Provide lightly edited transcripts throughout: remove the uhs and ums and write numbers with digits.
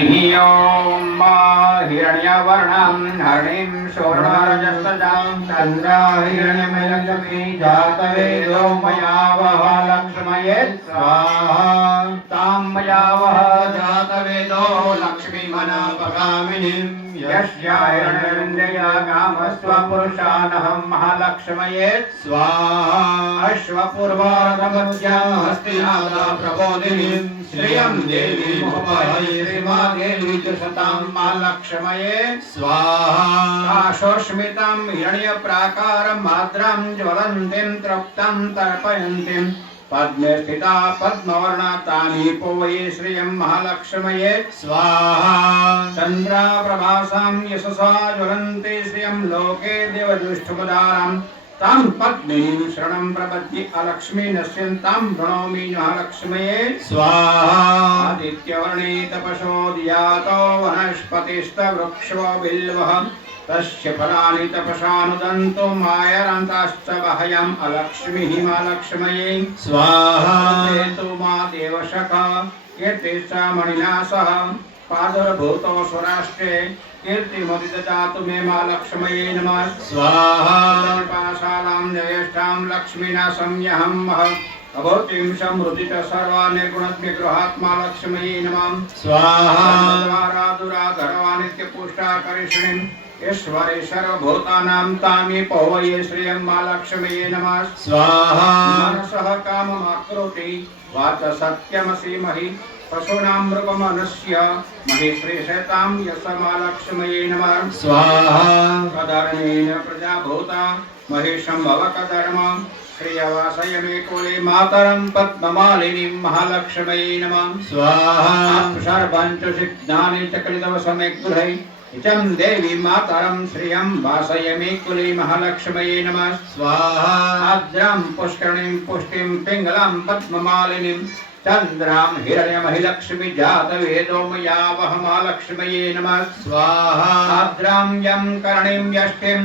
ॐ हिरण्यवर्णं हरिणीं शोर्णरजस्तजां चन्द्राहिरण्यमयलक्ष्मी जातवेदो मया वह लक्ष्मये स्वाहा तां मया वह जातवेदो लक्ष्मीमनापगामिनीं यस्या हिरण्यविन्द्यया कामस्वपुरुषानहं महालक्ष्मये स्वाहा अश्वपूर्वारथमध्यां हस्तिनादा प्रबोधिनीं श्रियं देवी श्रीमादेवी च सतां महालक्ष्मये स्वाहा आशोष्मितां हिरण्यप्राकारं माद्रां ज्वलन्तीं तृप्तां तर्पयन्तीं पद्मे स्थिता पद्मवर्णा तानीपोवये श्रियं महालक्ष्मये स्वाहा चन्द्राप्रभासां यशसा ज्वलन्ते श्रियं लोके देवदुष्टमुदारां तां पद्मीं शरणं प्रपद्ये अलक्ष्मी नश्यन्तां प्रणौमि महालक्ष्मये स्वाहा आदित्यवर्णे तपसो धियातो वनस्पतिस्तवृक्षो बिल्वः तस्य फलानि तपसानुदन्तो मायरान्ताश्च वहयम् अलक्ष्मीः महालक्ष्मये स्वाहा तु मा देवशखा कीर्तिश्च मणिना सह पादुर्भूतो स्वराष्ट्रे कीर्तिमुदिददातु मे महालक्ष्मये नमः स्वाहा पाशालां ज्येष्ठां लक्ष्मीना संयहं अभूतिं समृद्धित सर्वा निर्गुणज्ञगृहात्मा लक्ष्मये नमः स्वाहा दुराधरवानित्यपुष्टा करिष्णीं ईश्वरे सर्वभूतानां तामि पौवये श्रियं महालक्ष्मये नमः स्वाहा मनसः काममाकृति वाच सत्यमसीमहि पशूनां मृगमनस्य महेश्रेषतां यश महालक्ष्मये नमः स्वाहा कदर्णेन प्रजाभूता महेशं भवकधर्मं श्रियवासय मे कुले मातरं पद्ममालिनीं महालक्ष्मये नमः स्वाहा सर्वञ्च सिद्धानि चक्रितव समेग्रहै इचं देवी मातरं श्रियं वासय मे कुले महालक्ष्मये नमः स्वाहा आद्रां पुष्करणीं पुष्टिं पिङ्गलां पद्ममालिनीं चन्द्रां हिरण्यमहिलक्ष्मी जातवेदो मया वह महालक्ष्मये नमः स्वाहा आद्रां यं करणीं यष्टिं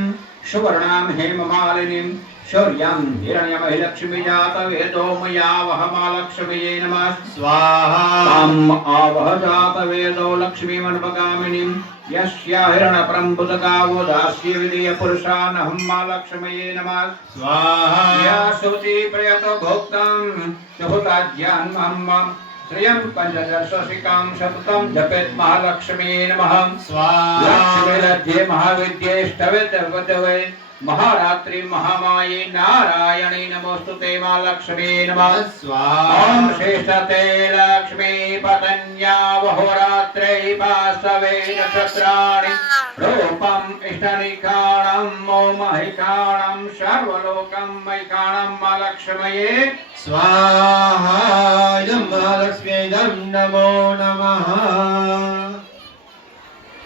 सुवर्णां हेममालिनीं शौर्यं हिरण्यमहिलक्ष्मी जातवेदो मया वह महालक्ष्मये नमः स्वाहा ताम् आवह जातवेदो लक्ष्मीमन्वगामिनीं यस्या हिरण्यप्रम्बुदगावो दास्य विधेय पुरुषानहं महालक्ष्मये नमः स्वाहा या सुति प्रयतो भोक्तं चहुताज्ञान्महं श्रियं पञ्चदशशिकां सततं जपेत् महालक्ष्मये नमः स्वाहा लक्ष्मीलध्ये महाविद्येष्टवेतवतवे महारात्रि महामाये नारायणी नमोस्तुते महालक्ष्मी नमः स्वाहा ओम श्रेष्ठते लक्ष्मी पतन्या वहोरात्रे पासवे नक्षत्राणि रूपम् इष्टनिकाणं मोमहिकाणं सर्वलोकं मैकाणं महालक्ष्मये स्वाहा महालक्ष्मी नमो नमः।